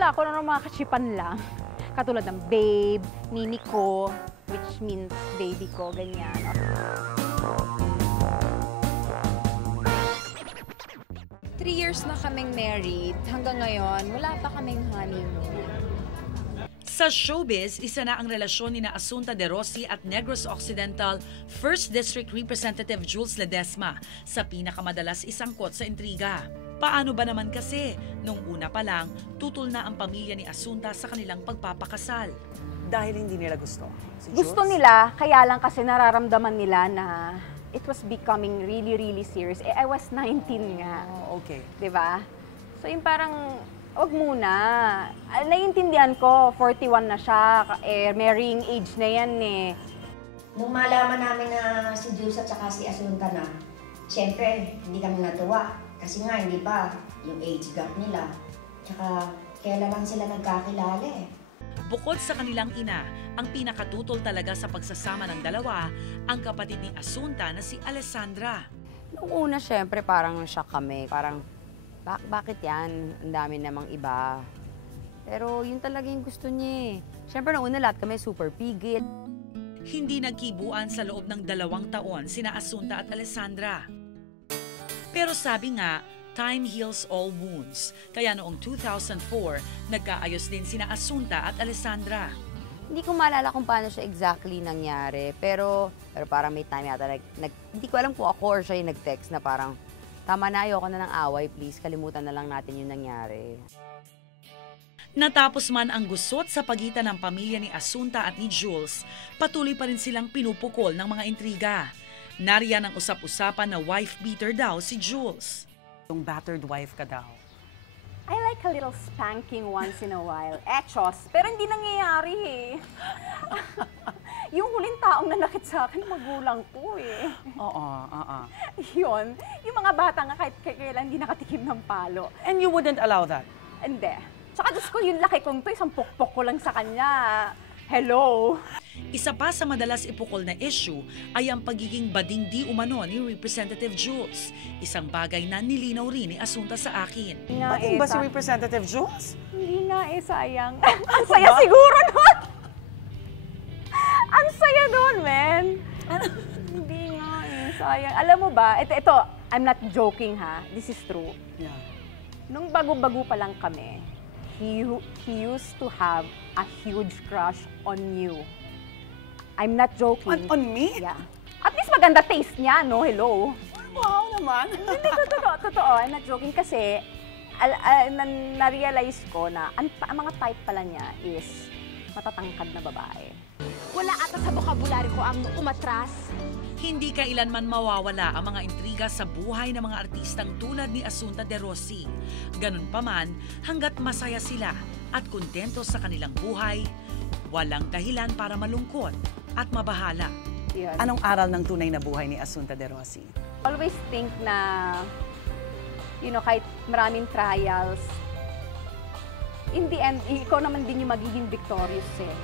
wala. Kung ano mga kachipan lang. Katulad ng babe, nini ko, which means baby ko, ganyan. 3 years na kaming married. Hanggang ngayon, wala pa kaming honeymoon. Sa showbiz, isa na ang relasyon ni Asunta De Rossi at Negros Occidental 1st District Representative Jules Ledesma sa pinakamadalas isangkot sa intriga. Paano ba naman kasi, nung una pa lang, tutol na ang pamilya ni Asunta sa kanilang pagpapakasal? Dahil hindi nila gusto. Si Jules? Gusto nila, kaya lang kasi nararamdaman nila na it was becoming really, really serious. I was 19 nga. Oh, okay. Diba? So yung parang, wag muna. Naiintindihan ko, 41 na siya, marrying age na yan eh. Nung malaman namin na si Jules at saka si Asunta na, siyempre, hindi kami natuwa. Kasi nga, hindi ba, yung age gap nila. Tsaka, kailan lang sila nagkakilala eh. Bukod sa kanilang ina, ang pinakatutol talaga sa pagsasama ng dalawa, ang kapatid ni Asunta na si Alessandra. Noong una, syempre, parang shock kami. Parang, bakit yan? Ang dami namang iba. Pero yun talaga yung gusto niya eh. Syempre, noong una lahat kami super pigil. Hindi nagkibuan sa loob ng 2 taon sina Asunta at Alessandra. Pero sabi nga, time heals all wounds. Kaya noong 2004, nagkaayos din sina Asunta at Alessandra. Hindi ko maalala kung paano siya exactly nangyari. Pero parang may time yata, hindi ko alam kung ako or siya yung nag-text na parang, tama na, ayoko na ng away, please, kalimutan na lang natin yung nangyari. Natapos man ang gusot sa pagitan ng pamilya ni Asunta at ni Jules, patuloy pa rin silang pinupukol ng mga intriga. Nariyan ang usap-usapan na wife-beater daw si Jules. Yung battered wife ka daw. I like a little spanking once in a while. Echos, pero hindi nangyayari eh. Yung huling taong nanakit sa akin, magulang ko eh. Oo. Yun, yung mga bata nga kahit kailan hindi nakatikim ng palo. And you wouldn't allow that? Hindi. Tsaka Diyos ko, yung laki kong to, isang pukpok ko lang sa kanya. Hello? Isa pa sa madalas ipukol na issue ay ang pagiging bading di umano ni Representative Jules. Isang bagay na nilinaw rin ni Asunta sa akin. Ba't ba si Representative Jules? Hindi nga eh, sayang. Ang saya siguro nun! Ang saya nun, men! Hindi nga eh, sayang. Alam mo ba, ito, I'm not joking ha, this is true. Yeah. Nung bago-bago pa lang kami, he used to have a huge crush on you. I'm not joking. On me? Yeah. At least maganda taste niya, no? Hello? Wow naman. Hindi, totoo. I'm not joking kasi na-realize ko na ang mga type pala niya is matatangkad na babae. Wala ata sa bokabularyo ko ang umatras. Hindi kailanman mawawala ang mga intriga sa buhay ng mga artistang tulad ni Asunta De Rossi. Ganun pa man, hanggat masaya sila at kontento sa kanilang buhay, walang dahilan para malungkot at mabahala. Yun. Anong aral ng tunay na buhay ni Asunta De Rossi? Always think na, kahit maraming trials, in the end, ikaw naman din yung magiging victorious eh.